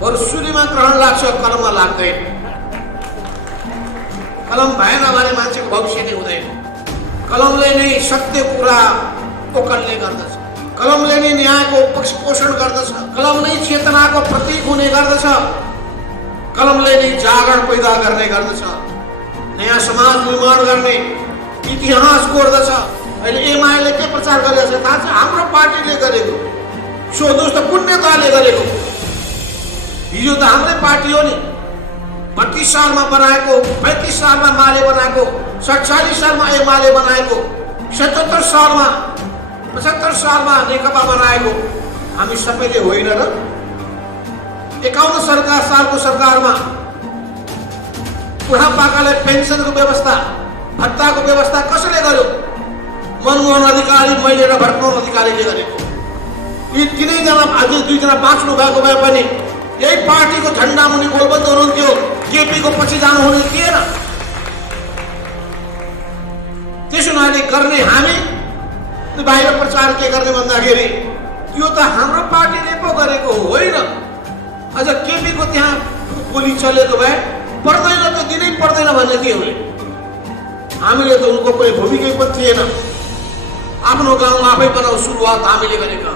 बरु सुलीमा ग्रहण लाग्छ, कलममा लाग्दैन। कलम भएन भने मान्छेको भविष्य नै हुँदैन। कलमले नै सत्य कुरा ओकल्ने गर्दछ, कलमले नै न्यायको पोषण गर्दछ, कलम नै चेतनाको प्रतीक हुने गर्दछ, कलमले नै जागरण पैदा गर्ने गर्दछ, नयाँ समाज निर्माण गर्ने इतिहास कोर्दछ। अहिले एमाले के प्रचार गरेको छ थाहा छ? हाम्रो पार्टीले गरेको, सोध्नुहोस् त, पुण्यताले गरेको। हिजो त हाम्रै पार्टी हो नि, 32 सालमा बनाएको, 35 सालमा माले बनाएको, 47 सालमा एमाले बनाएको, 77 सालमा 75 सालमा नेकपा बनाएको हामी सबैले होइन र? 51 सालको सरकारमा बुढापाकालाई पेन्सनको व्यवस्था, भत्ताको व्यवस्था कसले गर्यो? मनमोहन अधिकारी, मैले र भट्टमोहन अधिकारीले गरेको। यी तीनैजना, अझै 2 जना बाँच्नु भएको भए पनि यही पार्टीको झन्डा मुनि गोलबद्ध हुनुहुन्थ्यो, केपीको पछि जानुहुने थिएन। त्यसो हुनाले गर्ने हामी बाहिर प्रचार के गर्ने भन्दाखेरि यो त हाम्रो पार्टीले पो गरेको होइन। अझ केपीको त्यहाँ गोली चलेको भए पर्दैन त, दिनै पर्दैन भन्ने थियो। हामीले त उनको कुनै भूमिकै पनि थिएन। आफ्नो गाउँ आफै बनाऊ सुरुवात हामीले गरेका।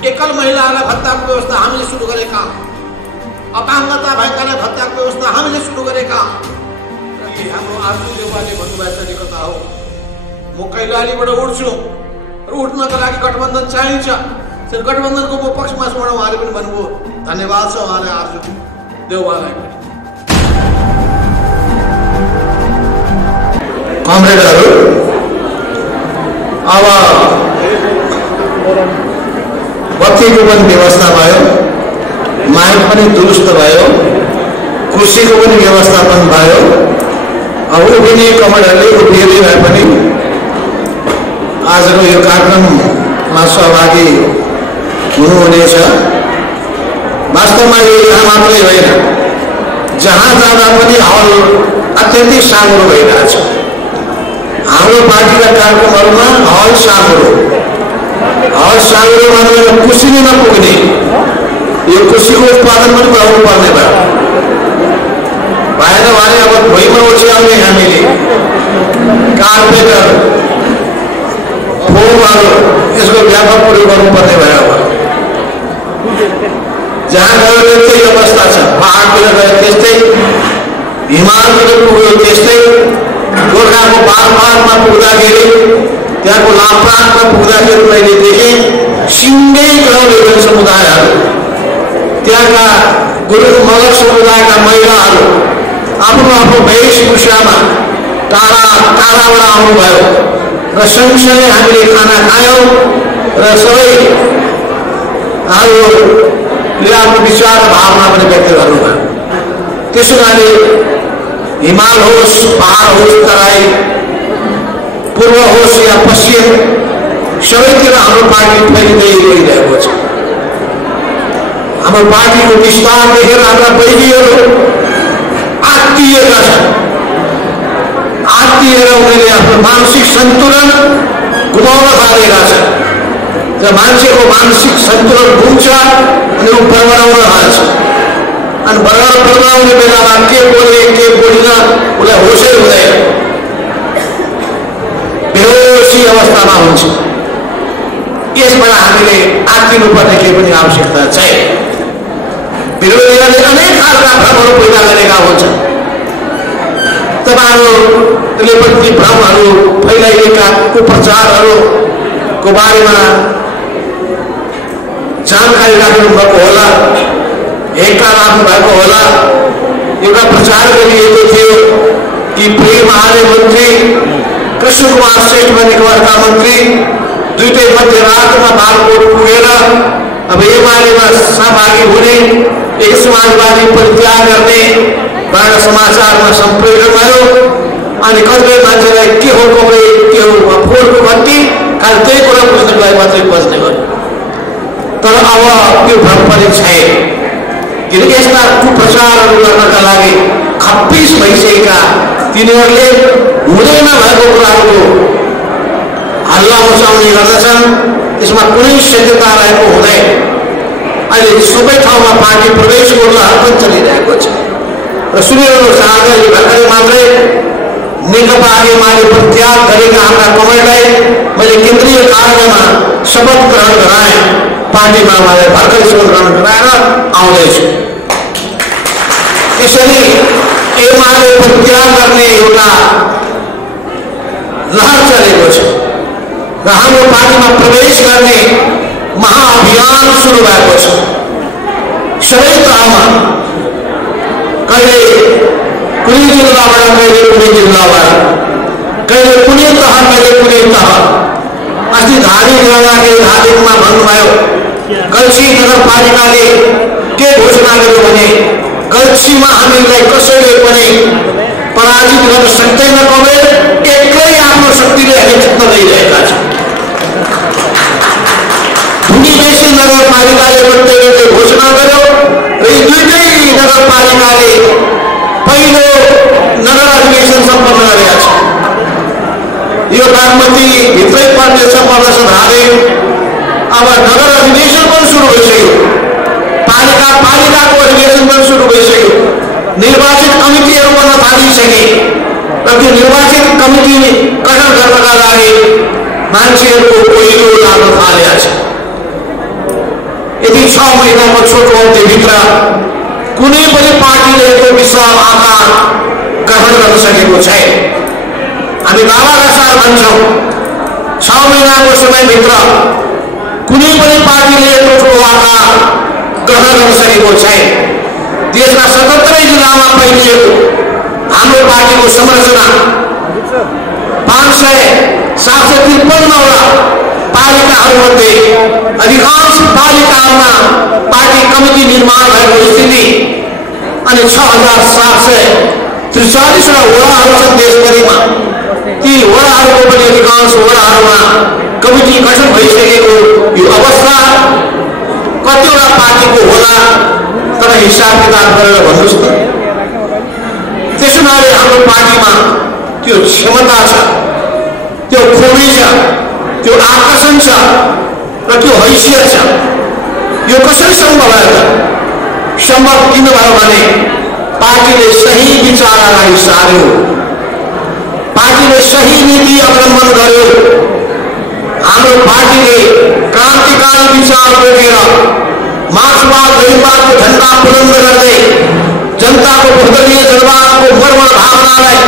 एकल महिलालाई भत्ताको व्यवस्था हामीले सुरु गरेका, अपाङ्गता भएकालाई भत्ताको व्यवस्था हामीले सुरु गरेका। हाम्रो आर्जु देउवाले भन्नुभएको कथा हो, म कैलालीबाट उठ्छु र उठ्नका लागि गठबन्धन चाहिन्छ, त्यो गठबन्धनको म पक्षमा छु भनेर उहाँले पनि भन्नुभयो। धन्यवाद छ उहाँलाई, आर्जु देउवालाई पनि। कमरेडहरू, अब बत्तीको पनि व्यवस्था भयो, माइक पनि दुरुस्त भयो, कुर्सीको पनि व्यवस्थापन भयो। अब उभिने कमरेडरले उभिएरै भए पनि आजको यो कार्यक्रममा सहभागी हुनुहुनेछ। वास्तवमा यो यहाँ मात्रै होइन, जहाँ जाँदा पनि हल अत्यन्तै साँगुरो भइरहेछ। हाम्रो पार्टीका कार्यक्रमहरूमा हल साँगुरो भनेर खुसी नै नपुग्ने, यो खुसीको उत्पादन पनि बढाउनु पर्ने भयो। भएन भने अब भुइँमा ओछ्याउने हामीले कार्पेटर, फोमहरू यसको व्यापक प्रयोग गर्नुपर्ने भयो। जहाँ गयो त्यस्तै अवस्था छ, पहाडतिर गयो त्यस्तै, हिमालतिर पुग्यो त्यस्तै, गोर्खाको बालपाहाडमा पुग्दाखेरि, त्यहाँको लाप्राकमा पुग्दाखेरि मैले देखेँ सिङ्गै गाउँले समुदायहरू, त्यहाँका गुरुङ मगर समुदायका महिलाहरू आफ्नो आफ्नो वेशभूषामा टाढाबाट आउनुभयो र सँगसँगै हामीले खाना खायौँ र सबैले आफ्नो विचार र भावना पनि व्यक्त गर्नुभयो। त्यसो हुनाले हिमाल होस्, पहाड होस्, तराई, पूर्व होस् या पश्चिम, सबैतिर हाम्रो पार्टी फैलिँदै गइरहेको छ। हाम्रो पार्टीको विस्तार देखेर हाम्रा बहिनीहरू आत्तिएका छन्। आत्तिएर उनीहरूले आफ्नो मानसिक सन्तुलन गुमाउन थालेका छन्। जब मान्छेको मानसिक सन्तुलन घुम्छ अनि ऊ बर्बराउन थाल्छ, अनि बर्बराउने बेलामा के बोले के बोलिन उसलाई होसै हुँदैन, बेहोसी अवस्थामा हुन्छ। यसबाट हामीले आत्तिनुपर्ने केही पनि आवश्यकता छैन। विरोधीहरूले अनेक खालका भ्रमहरू पैदा गरेका हुन्छन्। तपाईँहरूले पनि ती भ्रमहरू, फैलाइएका कुप्रचारहरूको बारेमा जानकारी राख्नुभएको होला, हेक्का राख्नुभएको होला। एउटा प्रचार गरिएको थियो कि पूर्व महाले मन्त्री कृष्ण कुमार श्रेष्ठ नेकपाका मन्त्री दुईटै मध्यरातमा बालकोट पुगेर अब एमालेमा सहभागी हुने, एक समाजवादी परित्याग गर्ने भनेर समाचारमा सम्प्रेषण भयो। अनि कतिपय मान्छेलाई के हो कमरे, के हो फोनको भट्टी, खालि त्यही कुरा बुझ्नलाई मात्रै बज्ने गर्यो। तर अब त्यो भ्रम पनि छैन, किनकि यस्ता कुप्रचारहरू गर्नका लागि खप्पिस भइसकेका तिनीहरूले हुँदै नभएको कुराहरूको हल्ला मचाउने गर्दछन्। त्यसमा कुनै सत्यता रहेको हुँदैन। अहिले सबै ठाउँमा पार्टी प्रवेश गर्न हरकत चलिरहेको छ र सुनिरहनुहोस्, आज यो भर्खरै मात्रै नेकपा एमाले परित्याग गरेका हाम्रा कमरेडलाई मैले केन्द्रीय कार्यालयमा शपथ ग्रहण गराएँ। पार्टीमा मलाई भर्खरै शपथ ग्रहण गराएर आउँदैछु। यसरी एमाले परित्याग गर्ने एउटा लहर चलेको छ र हाम्रो पार्टीमा प्रवेश गर्ने महाअभियान सुरु भएको छ। सबै तहमा, कहिले कुनै जिल्लाबाट, कहिले कुनै जिल्लाबाट, कहिले कुनै तह, कहिले कुनै तह। अस्ति धादिङ जाँदाखेरि धादिङमा भन्नुभयो, गल्छी नगरपालिकाले के घोषणा गर्यो भने गल्छीमा हामीलाई कसैले पनि पराजित गर्न सक्दैन, कमरेड एक्लै आफ्नो शक्तिले हामी जित्न गइरहेका छौँ। धुनीबेसी नगरपालिकाले प्रत्येकले घोषणा गर्यो र यी दुईटै नगरपालिकाले पहिलो नगर अधिवेशन सम्पन्न गरेका छ। यो बागमती भित्रै पर्नेछ, पर्दछ धादिङ। अब नगर अधिवेशन पनि सुरु भइसक्यो, पालिकाको अधिवेशन पनि सुरु भइसक्यो। निर्वाचित कमिटीहरू बन्न थालिसके र त्यो निर्वाचित कमिटी गठन गर्नका लागि मान्छेहरूको पहिलो लाग्न थालेका छ। यदि 6 महिनाको छोटो अवधिभित्र कुनै पनि पार्टीले यो विशाल आकार ग्रहण गर्न सकेको छैन। हामी दावाका साथ भन्छौँ, 6 महिनाको समयभित्र कुनै पनि पार्टीले यत्रो ठुलो आकार ग्रहण गर्न सकेको छैन। देशका 77 जिल्लामा फैलिएको हाम्रो पार्टीको संरचना 753वटा पालिकाहरूमध्ये अधिकांश पालिकामा पार्टी कमिटी निर्माण भएको स्थिति अनि 6743वटा वडाहरू छन् देशभरिमा। ती वडाहरूको पनि अधिकांश वडाहरूमा कमिटी गठन भइसकेको यो अवस्था कतिवटा पार्टीको होला, तर हिसाब किताब गरेर भन्नुहोस् त। त्यसो हुनाले हाम्रो पार्टीमा त्यो क्षमता छ, त्यो खोजी छ, त्यो आकर्षण छ र त्यो हैसियत छ। यो कसरी सम्भव भयो त? सम्भव किन भयो भने पार्टीले सही विचारलाई सार्यो, पार्टीले सही नीति अवलम्बन गर्यो। हाम्रो पार्टीले क्रान्तिकारी विचार बोकेर मार्क्सवाद गैरवादको झण्डा बुलन्द गर्दै जनताको बहुदलीय जनवादको मर्मण भावनालाई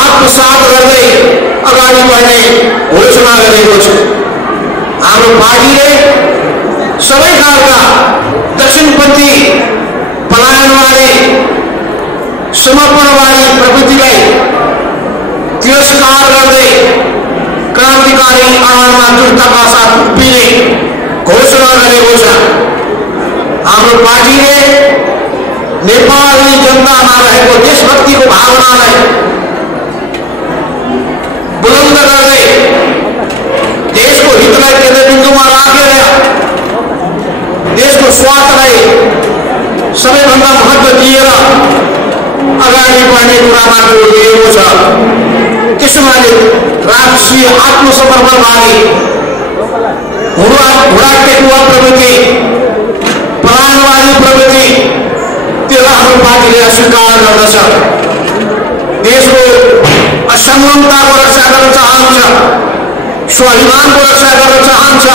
आत्मसात गर्दै अगाडि बढ्ने घोषणा गरेको छ। हाम्रो पार्टीले सबै खालका दक्षिणपन्थी पलायनवादी समर्पणवादी प्रवृत्तिलाई तिरस्कार गर्दै क्रान्तिकारी आधारमा दृढताका साथ उभिने घोषणा गरेको छ। हाम्रो पार्टीले नेपाली जनतामा रहेको देशभक्तिको भावनालाई बुलन्द गर्दै देशको हितलाई केन्द्रबिन्दुमा राखेर देशको स्वार्थलाई सबैभन्दा महत्त्व दिएर अगाडि बढ्ने कुरामा जोड दिएको छ। त्यसैले राष्ट्रिय आत्मसमर्पणवादी घुडा टेकुवा प्रवृत्ति, पलायनवादी प्रवृत्ति, त्यसलाई हाम्रो पार्टीले अस्वीकार गर्दछ। देशको असंलग्नताको रक्षा गर्न चाहन्छ, स्वाभिमानको रक्षा गर्न चाहन्छ,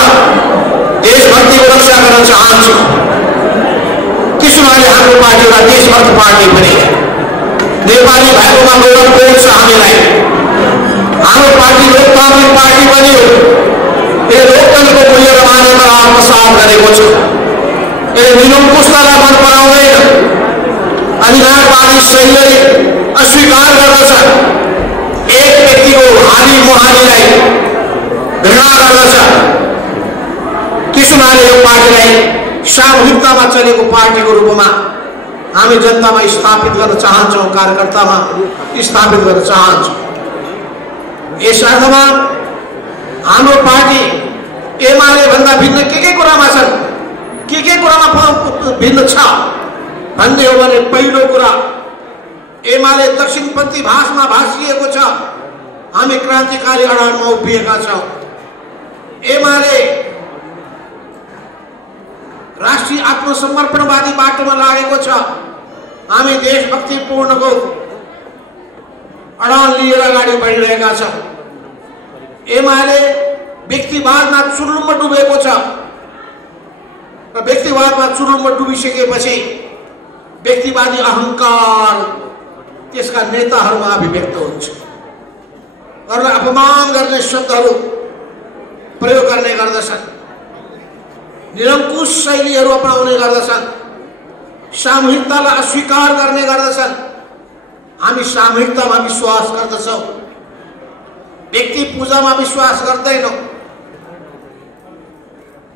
देशभक्तिको रक्षा गर्न चाहन्छ। त्यसैले हाम्रो पार्टी एउटा देशभक्त पार्टी पनि नेपाली भएकोमा गौरव छ हामीलाई। हाम्रो पार्टी लोकतान्त्रिक पार्टी पनि हो। यसले लोकतन्त्रको मूल्य र मान्यता आत्मसात गरेको छ। यसले निरङ्कुशतालाई मन पराउँदैन, अधिकारवादी शैलीलाई अस्वीकार गर्दछ, एक व्यक्तिको हानि मुहानीलाई घृणा गर्दछ। त्यसैले यो पार्टीलाई सामूहिकतामा चलेको पार्टीको रूपमा हामी जनतामा स्थापित गर्न चाहन्छौँ, कार्यकर्तामा स्थापित गर्न चाहन्छौँ। यस अर्थमा हाम्रो पार्टी एमाले भन्दा भिन्न के कुरामा छन्, के कुरामा भिन्न छ भन्ने हो भने पहिलो कुरा, एमाले दक्षिणपन्थी भाषमा भाषिएको छ, हामी क्रान्तिकारी अडानमा उभिएका छौँ। एमाले राष्ट्रिय आत्मसमर्पणवादी बाटोमा लागेको छ। हामी देशभक्तिपूर्णको अडान लिएर अगाडि बढिरहेका छौँ। एमाले व्यक्तिवादमा चुर्लुम्ब डुबेको छ र व्यक्तिवादमा चुर्लुम्ब डुबिसकेपछि व्यक्तिवादी अहंकार त्यसका नेताहरूमा अभिव्यक्त हुन्छ। अरूलाई अपमान गर्ने शब्दहरू प्रयोग गर्ने गर्दछन्, निरङ्कुश शैलीहरू अपनाउने गर्दछन्, सामूहिकतालाई अस्वीकार गर्ने गर्दछन्। हामी सामूहिकतामा विश्वास गर्दछौँ, व्यक्ति पूजामा विश्वास गर्दैनौँ।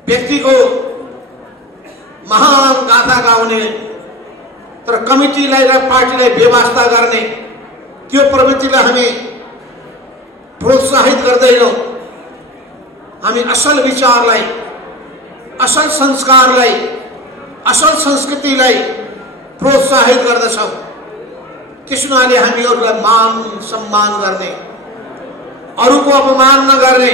व्यक्तिको महान गाथा गाउने तर कमिटीलाई र पार्टीलाई व्यवस्था गर्ने त्यो प्रवृत्तिलाई हामी प्रोत्साहित गर्दैनौँ। हामी असल विचारलाई, असल संस्कारलाई, असल संस्कृतिलाई प्रोत्साहित गर्दछौँ। त्यसैले हामी अरूलाई मान सम्मान गर्ने, अरूको अपमान नगर्ने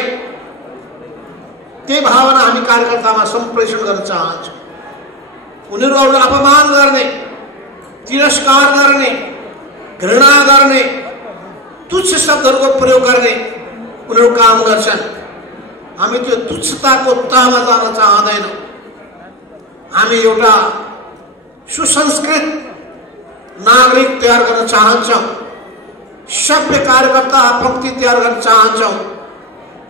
त्यही भावना हामी कार्यकर्तामा सम्प्रेषण गर्न चाहन्छौँ। उनीहरू अरूलाई अपमान गर्ने, तिरस्कार गर्ने, घृणा गर्ने, तुच्छ शब्दहरूको प्रयोग गर्ने उनीहरू काम गर्छन्। हामी त्यो तुच्छताको तहमा जान चाहँदैनौँ। हामी एउटा सुसंस्कृत नागरिक तयार गर्न चाहन्छौँ, सभ्य कार्यकर्ता पंक्ति तयार गर्न चाहन्छौँ।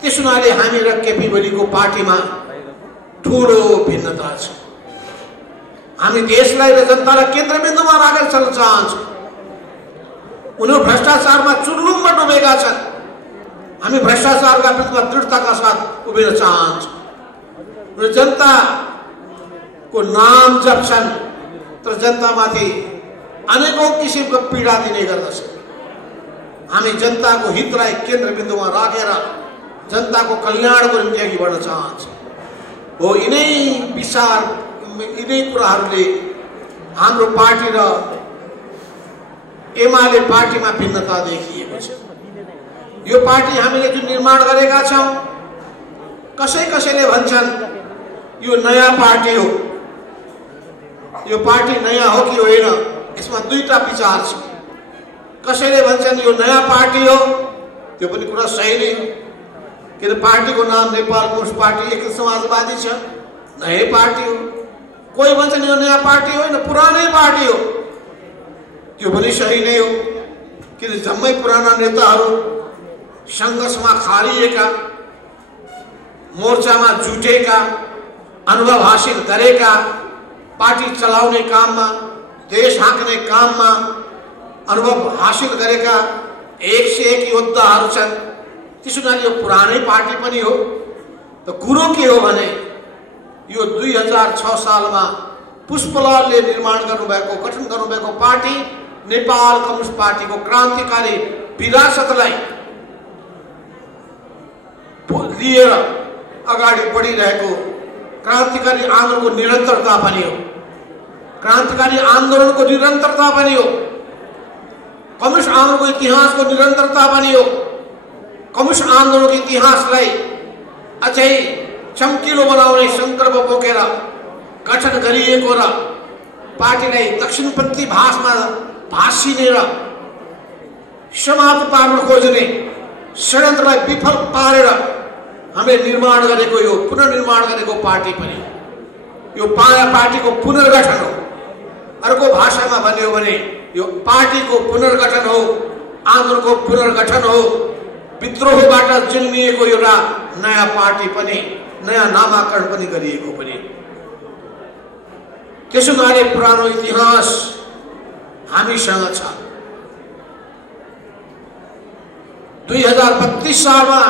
त्यसैले हामी र केपी ओलीको पार्टीमा ठुलो भिन्नता छ। हामी देशलाई र जनतालाई केन्द्रबिन्दुमा राखेर चल्न चाहन्छौँ। उनीहरू भ्रष्टाचारमा चुर्लुम्ब डुबेका छन्। हामी भ्रष्टाचारका विरुद्धमा दृढताका साथ उभिन चाहन्छौँ। र जनताको नाम जप्छन् तर जनतामाथि अनेकौं किसिमको पीडा दिने गर्दछन्। हामी जनताको हितलाई केन्द्रबिन्दुमा राखेर जनताको कल्याणको निम्ति अघि बढ्न चाहन्छौँ। हो यिनै विचार, यिनै कुराहरूले हाम्रो पार्टी र एमाले पार्टीमा भिन्नता देखिएको छ। यो पार्टी हामीले जुन निर्माण गरेका छौँ, कसैले भन्छन् यो नयाँ पार्टी हो। यो पार्टी नयाँ हो कि होइन, यसमा दुईटा विचार छ। कसैले भन्छन् यो नयाँ पार्टी हो, त्यो पनि कुरा सही नै हो। किन पार्टीको नाम नेपाल कम्युनिस्ट पार्टी एक समाजवादी छ, नयाँ पार्टी हो। कोही भन्छन् यो नयाँ पार्टी होइन, पुरानै पार्टी हो, त्यो पनि सही नै हो। किन जम्मै पुराना नेताहरू सङ्घर्षमा खारिएका, मोर्चामा जुटेका, अनुभव हासिल गरेका, पार्टी चलाउने काममा, देश हाँक्ने काममा अनुभव हासिल गरेका 101 योद्धाहरू छन्। त्यसैले यो पुरानै पार्टी पनि हो। त कुरो के हो भने यो 2006 सालमा पुष्पलालले निर्माण गर्नुभएको, गठन गर्नुभएको पार्टी नेपाल कम्युनिस्ट पार्टीको क्रान्तिकारी विरासतलाई लिएर अगाडि बढिरहेको क्रान्तिकारी आन्दोलनको निरन्तरता पनि हो। क्रान्तिकारी आन्दोलनको निरन्तरता पनि हो। कम्युनिस्ट आन्दोलनको इतिहासको निरन्तरता पनि हो। कम्युनिस्ट आन्दोलनको इतिहासलाई अझै चम्किलो बनाउने सङ्कल्प बोकेर गठन गरिएको र पार्टीलाई दक्षिणपन्थी भाषमा भासिने र समाप्त पार्न खोज्ने षड्यन्त्रलाई विफल पारेर हामीले निर्माण गरेको, यो पुनर्निर्माण गरेको पार्टी पनि यो पार्टीको पुनर्गठन हो। अर्को भाषामा भन्यो भने यो पार्टीको पुनर्गठन हो, आन्दोलनको पुनर्गठन हो। विद्रोहबाट जन्मिएको एउटा नयाँ पार्टी पनि, नयाँ नामाकरण पनि गरिएको पनि। त्यसैले पुरानो इतिहास हामीसँग छ। 2032 सालमा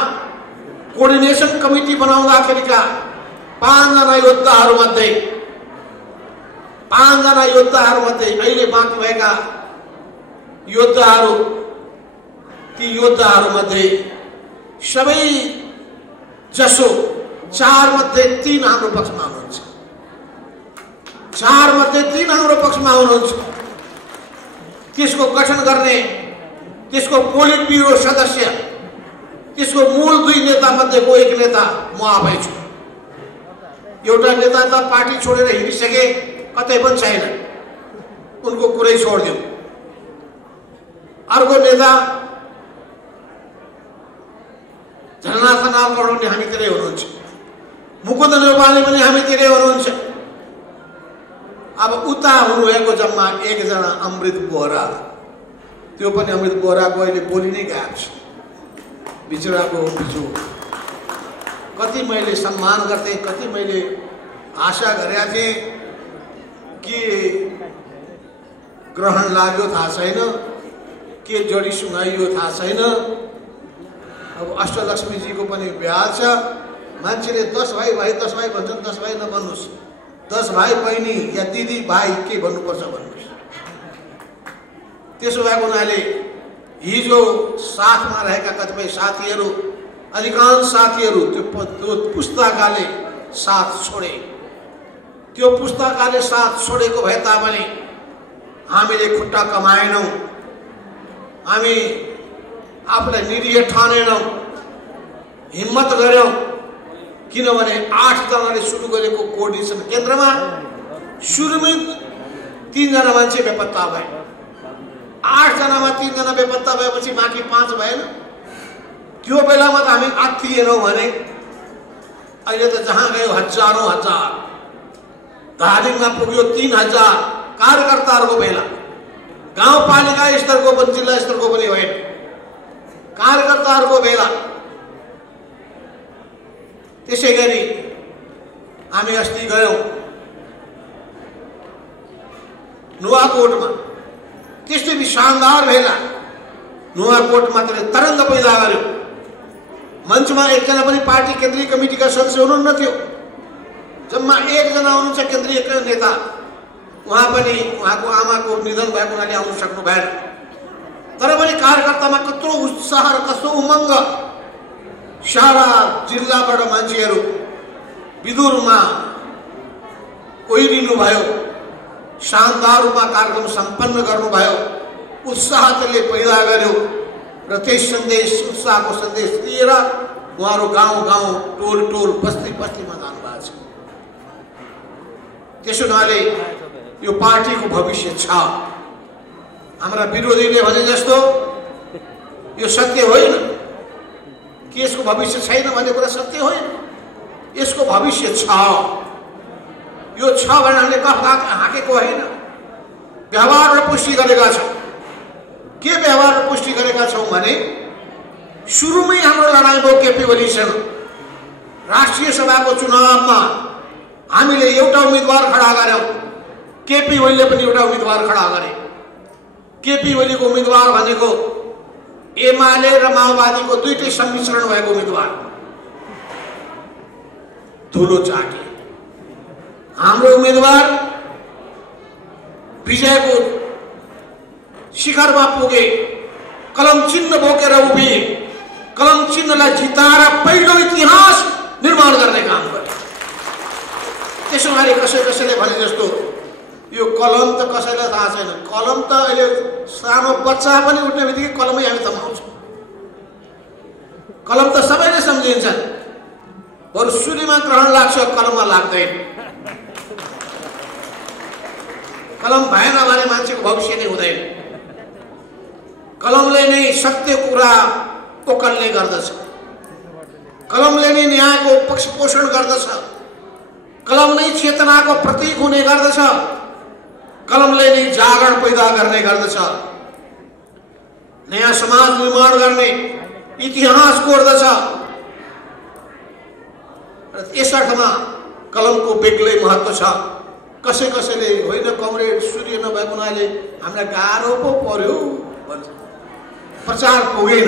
कोर्डिनेसन कमिटी बनाउँदाखेरिका 5 जना योद्धाहरूमध्ये अहिले बाँकी भएका योद्धाहरू, ती योद्धाहरूमध्ये सबै जसो 4 मध्ये 3 हाम्रो पक्षमा हुनुहुन्छ। 4 मध्ये 3 हाम्रो पक्षमा हुनुहुन्छ। त्यसको गठन गर्ने, त्यसको पोलिट ब्युरो सदस्य, त्यसको मूल 2 नेता मध्येको एक नेता म आफै छु। एउटा नेता त पार्टी छोडेर हिँडिसके, कतै पनि छैन, उनको कुरै छोडिदियो। अर्को नेता झलनाथ खनाल पनि हामीतिरै हुनुहुन्छ, मुकुन्द नेवारले पनि हामीतिरै हुनुहुन्छ। अब उता हुनुभएको जम्मा एकजना अमृत बोहरा, त्यो पनि अमृत बोहराको अहिले बोली नै गएको छ, बिचराको बिजु। कति मैले सम्मान गर्थेँ, कति मैले आशा गरेका थिएँ कि ग्रहण लाग्यो थाहा छैन, के जोडी सुनाइयो थाहा छैन। अब अष्टलक्ष्मीजीको पनि बिहा छ, मान्छेले 10 भाइ 10 भाइ भन्छन्, 10 भाइ नभन्नुहोस्, 10 भाइ बहिनी या दिदी भाइ के भन्नुपर्छ भन्नुहोस्। त्यसो भएको हुनाले हिजो साथमा रहेका कतिपय साथीहरू, अधिकांश साथीहरू त्यो पुस्ताकाले साथ छोडे। त्यो पुस्ताकाले साथ छोडेको भए तापनि हामीले खुट्टा कमाएनौँ, हामी आफूलाई निरीह ठानेनौँ, हिम्मत गऱ्यौँ। किनभने 8 जनाले सुरु गरेको कोअर्डिनेसन केन्द्रमा सुरुमै 3 जना मान्छे बेपत्ता भए। 8 जनामा 3 जना बेपत्ता भएपछि बाँकी 5 भएन। त्यो बेलामा त हामी आत्तिएनौँ भने अहिले त जहाँ गयो हजारौँ हजार, धादिङमा पुग्यो 3000 कार्यकर्ताहरूको बेला। गाउँपालिका स्तरको पनि जिल्ला स्तरको पनि होइन, कार्यकर्ताहरूको बेला। त्यसै गरी हामी अस्ति गयौँ नुवाकोटमा, त्यस्तै शानदार भेला। नुवाकोटमा त तरङ्ग पैदा गर्यो। मञ्चमा एकजना पनि पार्टी केन्द्रीय कमिटीका सदस्य हुनुहुन्न थियो, जम्मा 1 जना हुनुहुन्छ केन्द्रीय नेता। उहाँ पनि उहाँको आमाको निधन भएको हुनाले आउन सक्नु भएन। तर पनि कार्यकर्तामा कत्रो उत्साह र कस्तो उमङ्ग। सारा जिल्लाबाट मान्छेहरू विदुरमा ओइरिनु भयो, शानदार रूपमा कार्यक्रम सम्पन्न गर्नुभयो। उत्साह त्यसले पैदा गर्यो र त्यही सन्देश, उत्साहको सन्देश लिएर उहाँहरू गाउँ गाउँ, टोल टोल, बस्ती बस्तीमा जानुभएको छ। त्यसो हुनाले यो पार्टीको भविष्य छ। हाम्रा विरोधीले भने जस्तो यो सत्य होइन कि यसको भविष्य छैन भन्ने कुरा सत्य होइन। यसको भविष्य छ। यो छ भने हामीले कफ हाँकेको होइन, व्यवहारले पुष्टि गरेका छौँ। के व्यवहारले पुष्टि गरेका छौँ भने सुरुमै हाम्रो लडाइँ भयो केपी ओलीसँग। राष्ट्रिय सभाको चुनावमा हामीले एउटा उम्मेदवार खडा गर्यौँ, केपी ओलीले पनि एउटा उम्मेदवार खडा गरे। केपी ओलीको उम्मेदवार भनेको एमाले र माओवादीको दुईटै सम्मिश्रण भएको उम्मेदवार, धुलो चाटे। हाम्रो उम्मेदवार विजयको शिखरमा पुगे, कलम चिन्ह बोकेर उभिए, कलम चिन्हलाई जिताएर पहिलो इतिहास निर्माण गर्ने काम गरे। त्यसो भए कसैले भने जस्तो यो कलम त कसैलाई थाहा छैन। कलम त अहिले सानो बच्चा पनि उठ्ने बित्तिकै कलमै हामी थमाउँछौँ। कलम त सबैले सम्झिन्छन्, बरु सुलीमा ग्रहण लाग्छ, कलममा लाग्दैन। कलम भएन भने मान्छेको भविष्य नै हुँदैन। कलमले नै सत्य कुरा ओकल्ने गर्दछ, कलमले नै न्यायको पक्ष पोषण गर्दछ, कलम नै चेतनाको प्रतीक हुने गर्दछ, कलमले नै जागरण पैदा गर्ने गर्दछ, नयाँ समाज निर्माण गर्ने इतिहास कोर्दछ। र यस अर्थमा कलमको बेग्लै महत्त्व छ। कसैले होइन कमरेड सूर्य नभएको हुनाले हामीलाई गाह्रो पो पर्यो भन्छ। प्रचार पुगेन।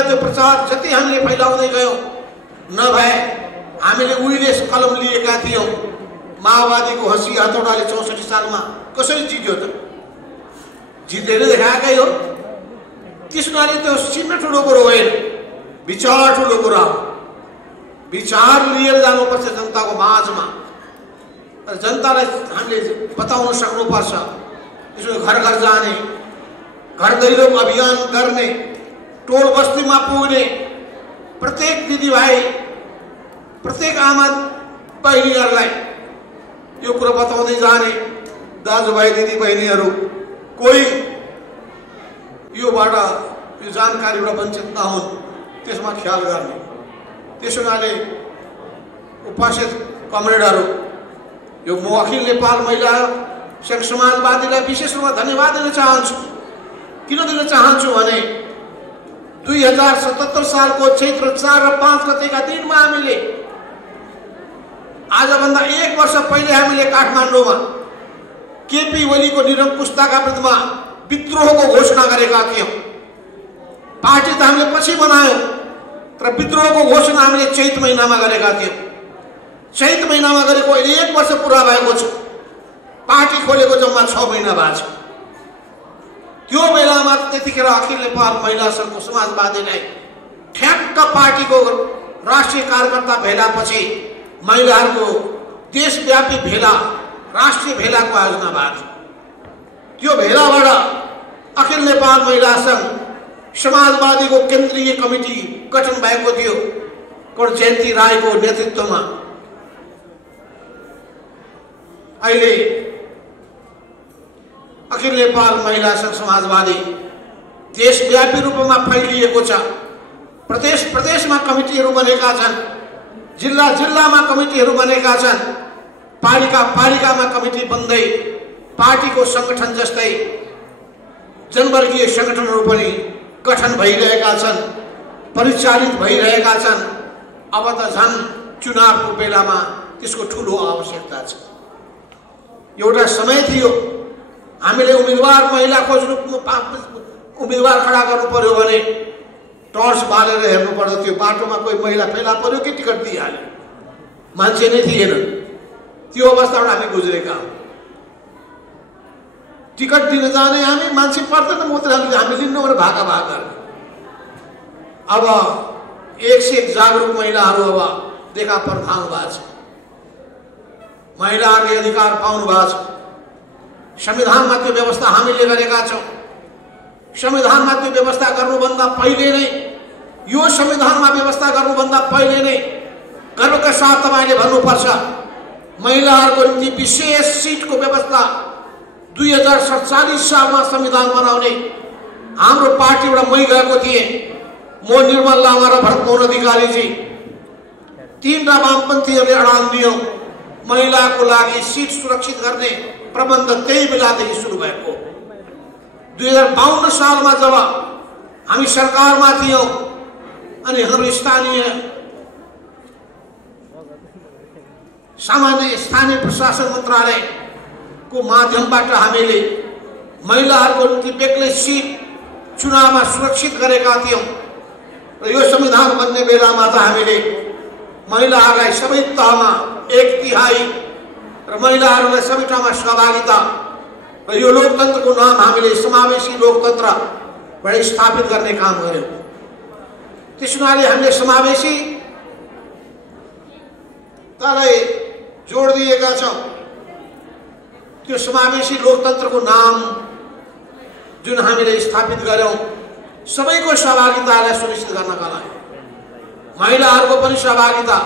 त्यो प्रचार जति हामीले फैलाउँदै गयौँ, नभए हामीले उहिले कलम लिएका थियौँ। माओवादीको हँसी हतौडाले 64 सालमा कसरी जित्यो त? जितेर देखाएकै हो। त्यस हुनाले त्यो चिन्ह ठुलो कुरो होइन, विचार ठुलो कुरा हो। विचार लिएर जानुपर्छ जनताको माझमा, र जनतालाई हामीले बताउन सक्नुपर्छ। त्यसो घर घर जाने, घर दैलो अभियान गर्ने, टोल बस्तीमा पुग्ने, प्रत्येक दिदीभाइ प्रत्येक आमा बहिनीहरूलाई यो कुरा बताउँदै जाने, दाजुभाइ दिदीबहिनीहरू कोही योबाट यो जानकारीबाट वञ्चित नहुन् त्यसमा ख्याल गर्ने। त्यसो हुनाले उपस्थित कमरेडहरू, यो म अखिल नेपाल महिला संघ समाजवादीलाई विशेष रूपमा धन्यवाद दिन चाहन्छु। किन दिन चाहन्छु भने 2077 सालको चैत्र 4 र 5 गतेका दिनमा हामीले आजभन्दा 1 वर्ष पहिले हामीले काठमाडौँमा केपी ओलीको निरङ्कुशताका विरुद्धमा विद्रोहको घोषणा गरेका थियौँ। पार्टी त हामीले पछि बनायौँ, तर विद्रोहको घोषणा हामीले चैत महिनामा गरेका थियौँ। चैत महिनामा गरेको 1 वर्ष पुरा भएको छ। पार्टी खोलेको जम्मा 6 महिना भएको छ। त्यो बेलामा त्यतिखेर अखिल नेपाल महिला सङ्घको समाजवादीलाई ठ्याक्क पार्टीको राष्ट्रिय कार्यकर्ता भेलापछि महिलाहरूको देशव्यापी भेला, राष्ट्रिय भेलाको आयोजना भएको थियो। त्यो भेलाबाट अखिल नेपाल महिला सङ्घ समाजवादीको केन्द्रीय कमिटी गठन भएको थियो कर्ण जयन्ती राईको नेतृत्वमा। अहिले अखिल नेपाल महिला सङ्घ समाजवादी देशव्यापी रूपमा फैलिएको छ। प्रदेश प्रदेशमा कमिटीहरू बनेका छन्, जिल्ला जिल्लामा कमिटीहरू बनेका छन्, पालिका पालिकामा कमिटी बन्दै पार्टीको सङ्गठन जस्तै जनवर्गीय सङ्गठनहरू पनि गठन भइरहेका छन्, परिचालित भइरहेका छन्। अब त झन् चुनावको बेलामा त्यसको ठुलो आवश्यकता छ। एउटा समय थियो हामीले उम्मेदवार महिला खोज्नु, उम्मेदवार खडा गर्नु पर्यो भने टर्च बालेर हेर्नु पर्दथ्यो। बाटोमा कोही महिला फेला पर्यो कि टिकट दिइहाल्यो, मान्छे नै थिएन। त्यो अवस्थाबाट हामी गुज्रेका हौँ। टिकट दिन जाने हामी, मान्छे पर्दैन मात्रै हामी लिन्नु भने भागा भाग गर्ने। अब 1 से 1 जागरुक महिलाहरू अब देखा पर्खाउनु भएको छ। महिलाहरूले अधिकार पाउनु भएको छ। संविधानमा त्यो व्यवस्था हामीले गरेका छौँ। संविधानमा त्यो व्यवस्था गर्नुभन्दा पहिले नै, यो संविधानमा व्यवस्था गर्नुभन्दा पहिले नै गर्वका साथ तपाईँले भन्नुपर्छ, महिलाहरूको निम्ति विशेष सिटको व्यवस्था 2047 सालमा संविधान बनाउने हाम्रो पार्टीबाट मै गएको थिएँ। म, निर्मल लामा र भरत मोहन अधिकारीजी, 3 वामपन्थीहरूले अडान दियौँ। महिलाको लागि सिट सुरक्षित गर्ने प्रबन्ध त्यही बेलादेखि सुरु भएको। 2052 सालमा जब हामी सरकारमा थियौँ अनि हाम्रो स्थानीय प्रशासन मन्त्रालयको माध्यमबाट हामीले महिलाहरूको निम्ति बेग्लै सिट चुनावमा सुरक्षित गरेका थियौँ। र यो संविधान बन्ने बेलामा त हामीले महिलाहरूलाई सबै तहमा 1/3 र महिलाहरूलाई सबै ठाउँमा सहभागिता र यो लोकतन्त्रको नाम हामीले समावेशी लोकतन्त्रबाट स्थापित गर्ने काम गर्यौँ। त्यस हुनाले हामीले समावेशी तलाई जोड दिएका छौँ। त्यो समावेशी लोकतन्त्रको नाम जुन हामीले स्थापित गर्यौँ, सबैको सहभागितालाई सुनिश्चित गर्नका लागि महिलाहरूको पनि सहभागिता,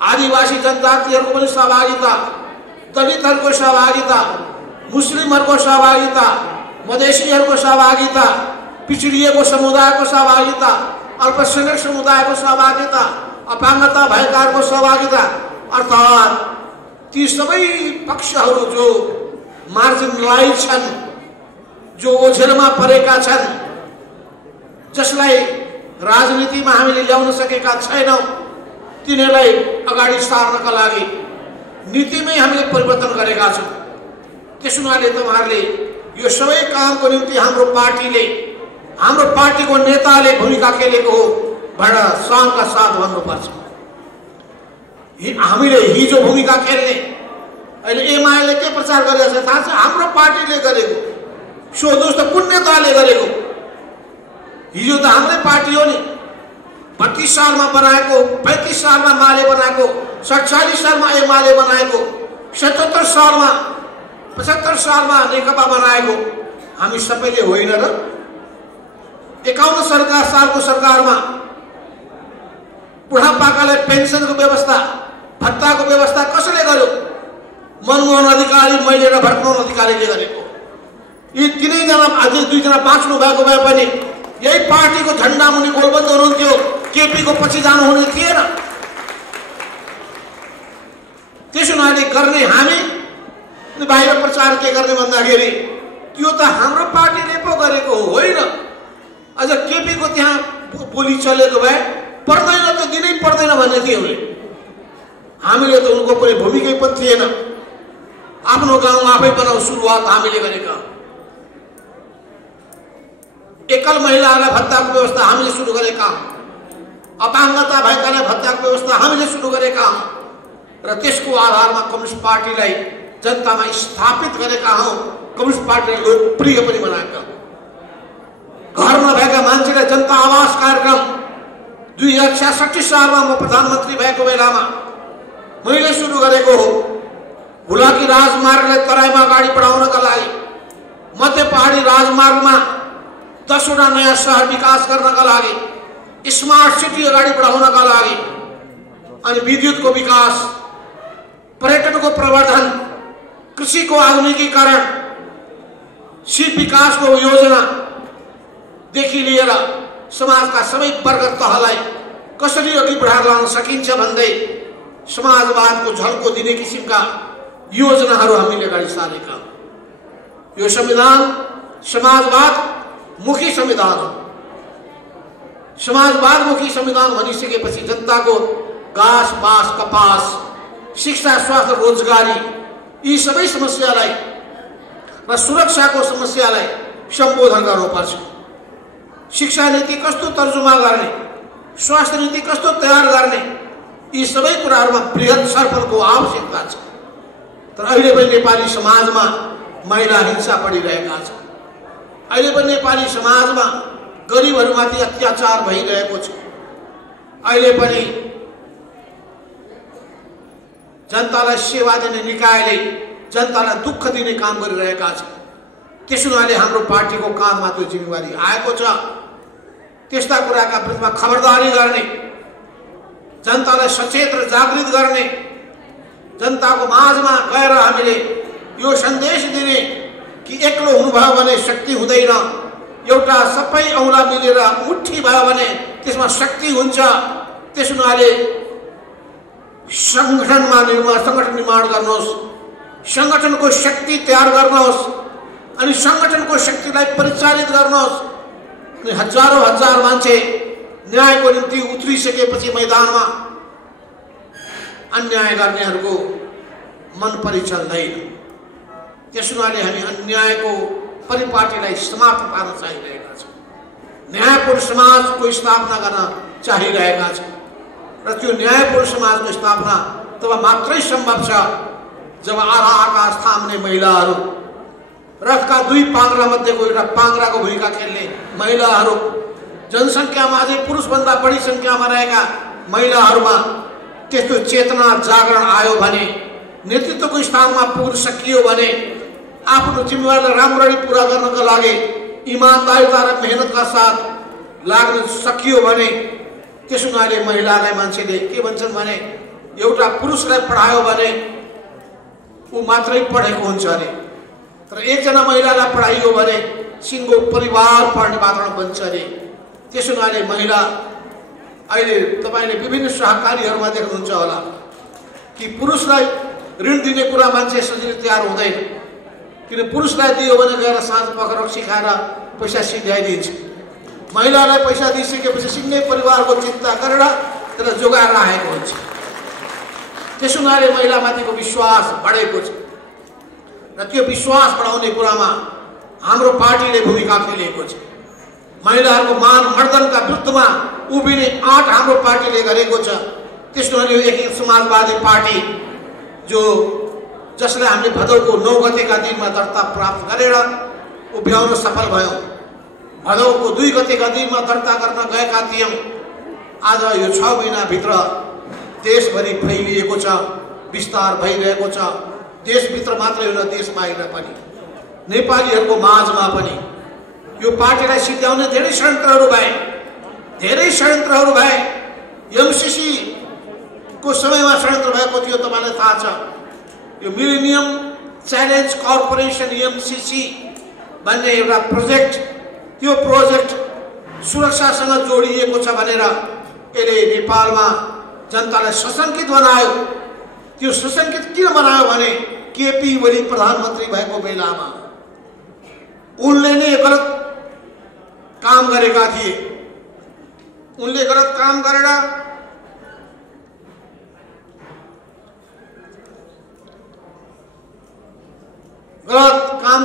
आदिवासी जनजातिहरूको पनि सहभागिता, दलितहरूको सहभागिता, मुस्लिमहरूको सहभागिता, मधेसीहरूको सहभागिता, पिछडिएको समुदायको सहभागिता, अल्पसङ्ख्यक समुदायको सहभागिता, अपाङ्गता भएकाहरूको सहभागिता, अर्थात् ती सबै पक्षहरू जो मार्जिनलाइज छन्, जो ओझेलमा परेका छन्, जसलाई राजनीतिमा हामीले ल्याउन सकेका छैनौँ, तिनीहरूलाई अगाडि सार्नका लागि नीतिमै हामीले परिवर्तन गरेका छौँ। त्यस हुनाले तपाईँहरूले यो सबै कामको निम्ति हाम्रो पार्टीले, हाम्रो पार्टीको नेताले भूमिका खेलेको हो भनेर शानका साथ भन्नुपर्छ। हामीले हिजो भूमिका खेल्ने, अहिले एमाले के प्रचार गरिरहेको छ थाहा छ? हाम्रो पार्टीले गरेको। सोध्नुहोस् त कुन नेताले गरेको? हिजो त हाम्रै पार्टी हो नि। 32 सालमा बनाएको, 35 सालमा माले बनाएको, 47 सालमा एमाले बनाएको, 77 सालमा 75 सालमा नेकपा बनाएको हामी सबैले होइन र? 51 सालको सरकारमा बुढापाकालाई पेन्सनको व्यवस्था, भत्ताको व्यवस्था कसले गर्यो? मनमोहन अधिकारी, मैले र भरतमोहन अधिकारीले गरेको। यी तीनैजना अझै दुईजना बाँच्नु भएको भए पनि यही पार्टीको झन्डा मुनि गोलबन्द हुनुहुन्थ्यो, केपीको पछि जानु हुने थिएन। त्यसो नहुँदै गर्ने हामी बाहिर प्रचार के गर्ने भन्दाखेरि त्यो त हाम्रो पार्टीले पो गरेको होइन। अझ केपीको त्यहाँ बोली चलेको भए पर्दैन त दिनै पर्दैन भन्ने थियो उसले। हामीले त उनको कुनै भूमिकै पनि थिएन। आफ्नो गाउँमा आफै बनाऊ सुरुवात हामीले गरेका। एकल महिलाहरूलाई भत्ताको व्यवस्था हामीले सुरु गरेका। अपाङ्गता भएकालाई भत्ताको व्यवस्था हामीले सुरु गरेका र त्यसको आधारमा कम्युनिस्ट पार्टीलाई जनतामा स्थापित गरेका हौं। कम्युनिस्ट पार्टीलाई लोकप्रिय पनि बनाएका। घरमा भएका मान्छेलाई जनता आवास कार्यक्रम 2066 सालमा म प्रधानमन्त्री भएको बेलामा मैले सुरु गरेको हो। हुलाकी राजमार्गलाई तराईमा अगाडि बढाउनका लागि, मध्य पहाडी राजमार्गमा 10वटा नयाँ शहर विकास गर्नका लागि, स्मार्ट सिटी अगाडि बढाउनका लागि, अनि विद्युतको विकास, पर्यटनको प्रवर्धन, कृषिको आधुनिकीकरण, सिप विकासको योजना देखि लिएर समाजका सबै वर्ग तहलाई कसरी अघि बढाएर लान सकिन्छ भन्दै समाजवादको झल्को दिने किसिमका योजनाहरू हामीले अगाडि सारेका। यो संविधान समाजवाद मुखी संविधान हो। समाजवाद मुखी संविधान भनिसकेपछि जनताको घाँस बाँस कपास, शिक्षा स्वास्थ्य रोजगारी यी सबै समस्यालाई र सुरक्षाको समस्यालाई सम्बोधन गर्नुपर्छ। शिक्षा नीति कस्तो तर्जुमा गर्ने, स्वास्थ्य नीति कस्तो तयार गर्ने, यी सबै कुराहरूमा बृहत छलफलको आवश्यकता छ। तर अहिले पनि नेपाली समाजमा महिला हिंसा बढिरहेका छ। अहिले पनि नेपाली समाजमा गरिबहरूमाथि अत्याचार भइरहेको छ। अहिले पनि जनतालाई सेवा दिने निकायले जनतालाई दुःख दिने काम गरिरहेका छ। त्यसो हुनाले हाम्रो पार्टीको काममा त्यो जिम्मेवारी आएको छ। त्यस्ता कुराका विरुद्धमा खबरदारी गर्ने, जनतालाई सचेत र जागृत गर्ने, जनताको माझमा गएर हामीले यो सन्देश दिने कि एक्लो हुनुभयो भने शक्ति हुँदैन। एउटा सबै औँला मिलेर मुट्ठी भयो भने त्यसमा शक्ति हुन्छ। त्यसो हुनाले संगठन निर्माण गर्नुहोस्, संगठनको शक्ति तयार गर्नुहोस् अनि संगठनको शक्तिलाई परिचालित गर्नुहोस्। अनि हजारौं हजार मान्छे न्यायको निम्ति उत्रिसकेपछि मैदानमा अन्याय गर्नेहरूको मन परिचल्दैन। त्यसो हुनाले हामी अन्यायको परिपाटीलाई समाप्त पार्न चाहिरहेका छौँ। न्यायपूर्ण समाजको स्थापना गर्न चाहिरहेका छौँ र त्यो न्यायपूर्ण समाजको स्थापना तब मात्रै सम्भव छ जब आधा आकाश थाम्ने महिलाहरू, रथका दुई पाङ्ग्रा मध्येको एउटा पाङ्ग्राको भूमिका खेल्ने महिलाहरू, जनसङ्ख्यामा अझै पुरुषभन्दा बढी सङ्ख्यामा रहेका महिलाहरूमा त्यस्तो चेतना जागरण आयो भने, नेतृत्वको स्थानमा पुग्न सकियो भने, आफ्नो जिम्मेवारीलाई राम्ररी पूरा गर्नका लागि इमानदारिता र मेहनतका साथ लाग्न सकियो भने, त्यसो हुनाले महिलालाई मान्छेले के भन्छन् भने एउटा पुरुषलाई पढायो भने ऊ मात्रै पढेको हुन्छ अरे, तर एकजना महिलालाई पढाइयो भने सिङ्गो परिवार पढ्ने वातावरण बन्छ अरे। त्यसो हुनाले महिला अहिले तपाईले विभिन्न सहकारीहरूमा देख्नुहुन्छ होला कि पुरुषलाई ऋण दिने कुरा मान्छे सजिलै तयार हुँदैन, किन पुरुषलाई दियो भने गएर साँझ पखेर सिकाएर पैसा सिध्याइदिन्छ। महिलालाई पैसा दिइसकेपछि सिङ्गै परिवारको चिन्ता गरेर त्यसलाई जोगाएर राखेको हुन्छ। त्यसो हुनाले महिलामाथिको विश्वास बढेको छ र त्यो विश्वास बढाउने कुरामा हाम्रो पार्टीले भूमिका खेलेको छ। महिलाहरूको मान मर्दनका विरुद्धमा उभिने आँट हाम्रो पार्टीले गरेको छ। त्यसो हुनाले यो एक समाजवादी पार्टी जसलाई हामीले भदौको 9 गतेका दिनमा दर्ता प्राप्त गरेर उभ्याउन सफल भयौँ। भदौको 2 गतेका दिनमा दर्ता गर्न गएका थियौँ। आज यो 6 महिनाभित्र देशभरि फैलिएको छ, विस्तार भइरहेको छ। देशभित्र मात्रै होइन, देश बाहिर पनि, नेपालीहरूको माझमा पनि यो पार्टीलाई सिद्ध्याउने धेरै षड्यन्त्रहरू भए। एमसीसी को समयमा षड्यन्त्र भएको थियो। तपाईलाई थाहा छ, यो मिलेनियम च्यालेन्ज कर्पोरेसन एमसीसी भन्ने एउटा प्रोजेक्ट, त्यो प्रोजेक्ट सुरक्षासँग जोडिएको छ भनेर यसले नेपालमा जनतालाई सशंकित बनायो। त्यो सशंकित किन बनायो भने केपी ओली प्रधानमन्त्री भएको बेलामा उनले नै गलत काम गरेका थिए। उनले गलत काम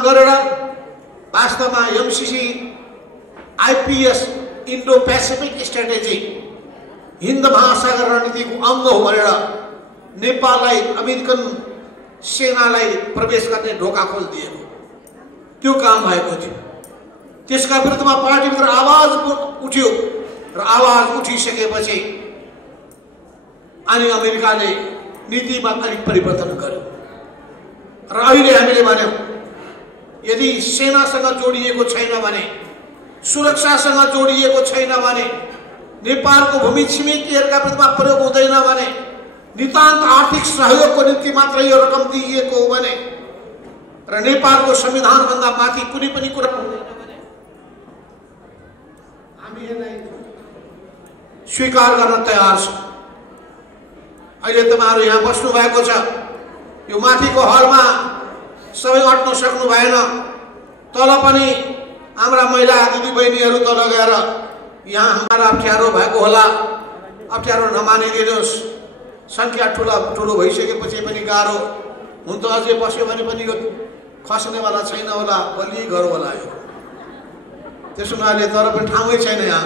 गरेर वास्तवमा MCC IPS Indo Pacific strategy Hind महासागर रणनीतिको अंग हो भनेर नेपाललाई अमेरिकन सेनालाई प्रवेश गर्ने ढोका खोलिदिएको त्यो काम भएको थियो। त्यसका विरुद्धमा पार्टीभित्र आवाज उठ्यो र आवाज उठिसकेपछि अनि अमेरिकाले नीतिमा अलिक परिवर्तन गर्यो र अहिले हामीले भन्यौं यदि सेनासँग जोडिएको छैन भने, सुरक्षासँग जोडिएको छैन भने, नेपालको भूमि छिमेकीहरूका विरुद्धमा प्रयोग हुँदैन भने, नितान्त आर्थिक सहयोगको निम्ति मात्र यो रकम दिइएको हो भने र नेपालको संविधानभन्दा माथि कुनै पनि कुरा हुँदैन भने हामी यसलाई स्वीकार गर्न तयार छौं। अहिले तपाईहरु यहाँ बस्नु भएको छ, यो माथिको हलमा सबै अट्न सक्नु भएन। तल पनि हाम्रा महिला दिदीबहिनीहरू तल गएर यहाँ हाम्रा अप्ठ्यारो भएको होला, अप्ठ्यारो नमानिदिनुहोस्। संख्या ठुलो भइसकेपछि पनि गाह्रो हुन त अझै बस्यो भने पनि यो खस्नेवाला छैन होला, बलियो घर होला यो। त्यसो हुनाले तर पनि ठाउँै छैन यहाँ।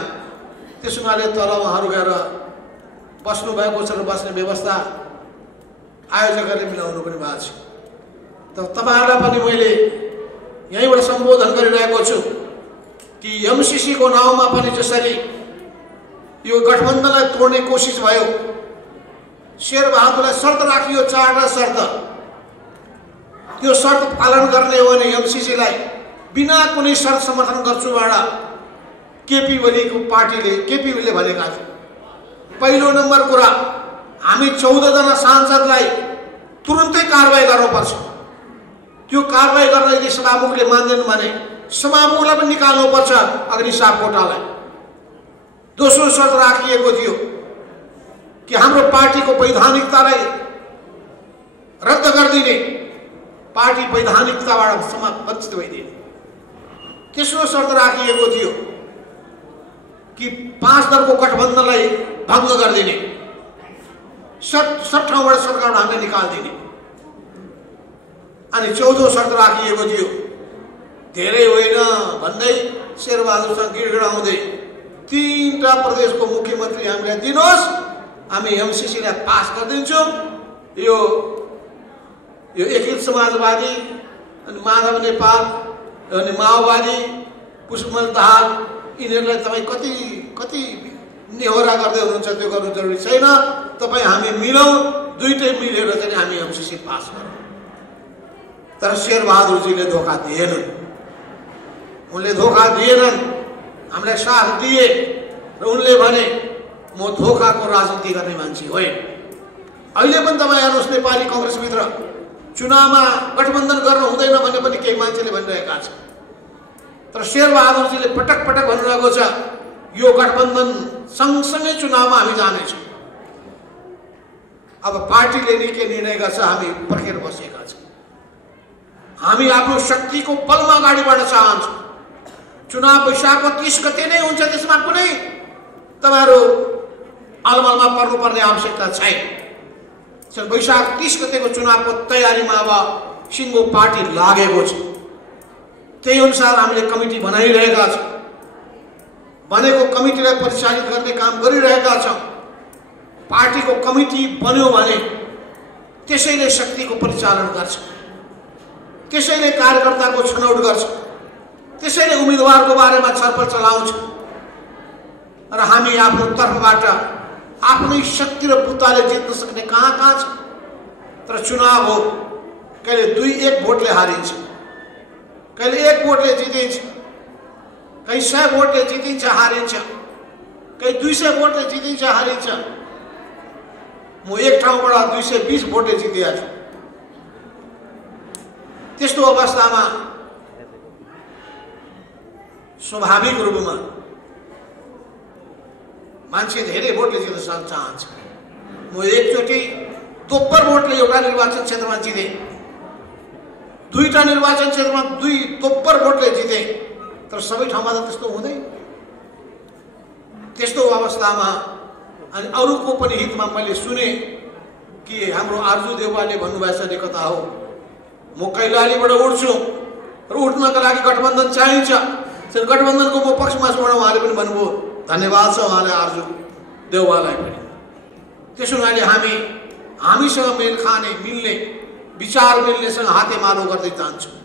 त्यसो हुनाले तल उहाँहरू गएर बस्नु भएको छ र बस्ने व्यवस्था आयोजकहरूले मिलाउनु पनि भएको छ। त तपाईहरुलाई पनि मैले यहीँबाट सम्बोधन गरिरहेको छु कि एमसीसी को नाउँमा पनि जसरी यो गठबन्धनलाई तोड्ने कोसिस भयो, शेरबहादुरलाई शर्त राखियो, 4 शर्त। त्यो शर्त पालन गर्ने हो भने एमसीसी लाई बिना कुनै शर्त समर्थन गर्छुबाट केपी ओलीको पार्टीले केपी ओलीले भनेका थिए। पहिलो नम्बर कुरा, हामी 14 जना सांसदलाई तुरुन्तै कारबाही गर्नुपर्छ। त्यो कारबाही गर्न यदि सभामुखले मान्दैन भने सभामुखलाई पनि निकाल्नुपर्छ अग्नि सापकोटालाई। दोस्रो शर्त राखिएको थियो कि हाम्रो पार्टीको वैधानिकतालाई रद्द गरिदिने, पार्टी वैधानिकताबाट वञ्चित भइदिने। तेस्रो शर्त राखिएको थियो कि 5 दलको गठबन्धनलाई भङ्ग गरिदिने, सब ठाउँबाट सरकारबाट हामीले निकाल्दिने। अनि चौथो शर्त राखिएको थियो, धेरै होइन भन्दै शेरबहादुरसँग गिडगिडाउँदै 3टा प्रदेशको मुख्यमन्त्री हामीलाई दिनुहोस्, हामी एमसीसी लाई पास गरिदिन्छौँ। यो एकीकृत समाजवादी अनि माधव नेपाल अनि माओवादी पुष्पमल दाहाल यिनीहरूलाई तपाईँ कति नेहोरा गर्दै हुनुहुन्छ, त्यो गर्नु जरुरी छैन। तपाईँ हामी मिलौँ, दुईटै मिलेर चाहिँ हामी एमसीसी पास गरौँ। तर शेरबहादुरजीले धोका दिएनन्। उनले धोका दिएनन्, हामीलाई साथ दिए र उनले भने म धोखाको राजनीति गर्ने मान्छे होइन। अहिले पनि तपाईँ हेर्नुहोस्, नेपाली कांग्रेसभित्र चुनावमा गठबन्धन गर्न हुँदैन भन्ने पनि केही मान्छेले भनिरहेका छन्। तर शेरबहादुरजीले पटक पटक भन्नुभएको छ यो गठबन्धन सँगसँगै चुनावमा हामी जानेछौँ। अब पार्टीले नै के निर्णय गर्छ हामी पर्खेर बसेका छौँ। हामी आफ्नो शक्तिको बलमा अगाडि बढ्न चाहन्छौँ। चुनाव वैशाखको 30 गते नै हुन्छ, त्यसमा कुनै तपाईहरु अलमलमा पर्नुपर्ने आवश्यकता छैन। वैशाख 30 गतेको चुनावको तयारीमा अब सिङ्गो पार्टी लागेको छ। त्यही अनुसार हामीले कमिटी बनाइरहेका छौँ, बनेको कमिटीलाई परिचालित गर्ने काम गरिरहेका छौँ। पार्टीको कमिटी बन्यो भने त्यसैले शक्तिको परिचालन गर्छ, त्यसैले कार्यकर्ताको छनौट गर्छ, त्यसैले उम्मेदवारको बारेमा छलफल चलाउँछ र हामी आफ्नो तर्फबाट आफ्नै शक्ति र बुद्धाले जित्न सक्ने कहाँ छ। तर चुनाव हो, कहिले 2-1 भोटले हारिन्छ, कहिले 1 भोटले जितिन्छ, कहीँ 100 भोटले जितिन्छ हारिन्छ। कहीं 200 वोटले जितिन्छ हारिन्छ। म एक ठाउँबाट 220 वोटले जितेको छु। त्यस्तो अवस्थामा स्वाभाविक रूपमा मान्छे धेरै वोटले जित्न चाहन्छ। म एकचोटि दोब्बर वोटले एउटा निर्वाचन क्षेत्रमा जिते, दुईटा निर्वाचन क्षेत्रमा 2 दोब्बर वोटले जिते, तर सबै ठाउँमा त त्यस्तो हुँदैन। त्यस्तो अवस्थामा अनि अरूको पनि हितमा मैले सुने कि हाम्रो आर्जु देउवाले भन्नुभएछ कता हो म कैलालीबाट उठ्छु र उठ्नका लागि गठबन्धन चाहिन्छ, गठबन्धनको म पक्षमा छु भनेर उहाँले पनि भन्नुभयो। धन्यवाद छ उहाँलाई, आर्जु देउवालाई पनि। त्यसो हुनाले हामीसँग मेल खाने मिल्ने विचार मिल्नेसँग हातेमालो गर्दै जान्छौँ।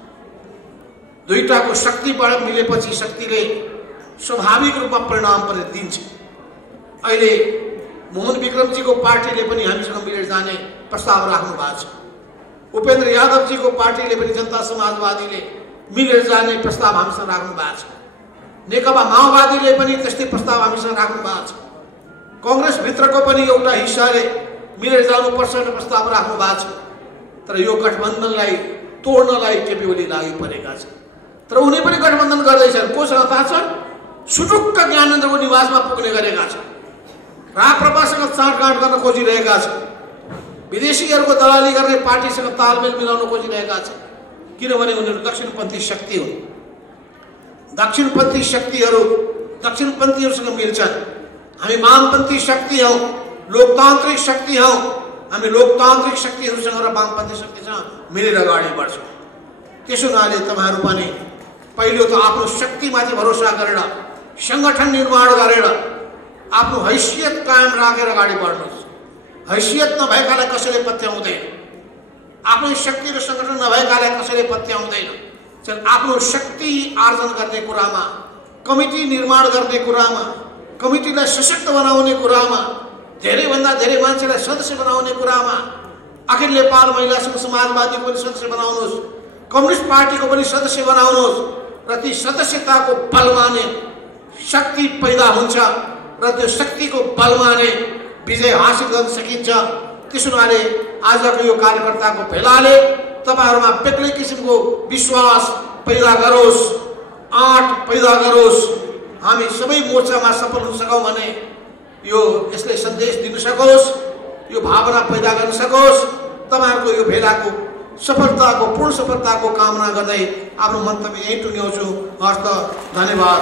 दुईटाको शक्ति मिलेपछि शक्तिले स्वाभाविक रूपमा परिणाम पनि दिन्छ। अहिले मोहन विक्रमजीको पार्टीले पनि हामीसँग मिलेर जाने प्रस्ताव राख्नु भएको छ। उपेन्द्र यादवजीको पार्टीले पनि जनता समाजवादीले मिलेर जाने प्रस्ताव हामीसँग राख्नु भएको छ। नेकपा माओवादीले पनि त्यस्तै प्रस्ताव हामीसँग राख्नु भएको छ। कांग्रेसभित्रको पनि एउटा हिस्साले मिलेर जानुपर्छ भन्ने प्रस्ताव राख्नु भएको छ। तर यो गठबन्धनलाई तोड्नलाई केपी ओली लागि परेका छन्। तर उनी पनि गठबन्धन गर्दैछन्। कोसँग थाहा छ? सुटुक्क ज्ञानेन्द्रको निवासमा पुग्ने गरेका छन्। राप्रपासँग साँठगाँठ गर्न खोजिरहेका छन्। विदेशीहरूको दलाली गर्ने पार्टीसँग तालमेल मिलाउन खोजिरहेका छन्। किनभने उनीहरू दक्षिणपन्थी शक्ति हुन्। दक्षिणपन्थीहरूसँग मिल्छन्। हामी वामपन्थी शक्ति हौँ, लोकतान्त्रिक शक्ति हौँ। हामी लोकतान्त्रिक शक्तिहरूसँग र वामपन्थी शक्तिसँग मिलेर अगाडि बढ्छौँ। त्यसो हुनाले तपाईँहरू पनि पहिलो त आफ्नो शक्तिमाथि भरोसा गरेर सङ्गठन निर्माण गरेर आफ्नो हैसियत कायम राखेर अगाडि बढ्नुहोस्। हैसियत नभएकालाई कसैले पत्याउँदैन। आफ्नो शक्ति र सङ्गठन नभएकालाई कसैले पत्याउँदैन। आफ्नो शक्ति आर्जन गर्ने कुरामा, कमिटी निर्माण गर्ने कुरामा, कमिटीलाई सशक्त बनाउने कुरामा, धेरैभन्दा धेरै मान्छेलाई सदस्य बनाउने कुरामा, अखिल नेपाल महिला सङ्घ समाजवादीको पनि सदस्य बनाउनुहोस्, कम्युनिस्ट पार्टीको पनि सदस्य बनाउनुहोस् र ती सदस्यताको बलमा नै शक्ति पैदा हुन्छ र त्यो शक्तिको बलमा नै विजय हासिल गर्न सकिन्छ। त्यसो हुनाले आजको यो कार्यकर्ताको भेलाले तपाईहरुमा बेग्लै किसिमको विश्वास पैदा गरोस्, आँट पैदा गरोस्। हामी सबै मोर्चामा सफल हुन सकौं भने यो यसले सन्देश दिन सकोस्, यो भावना पैदा गर्न सकोस्। तपाईहरुको यो भेलाको सफलताको पूर्ण सफलताको कामना गर्दै आफ्नो मन्तव्य यही टुङ्ग्याउँछु। हस्त धन्यवाद।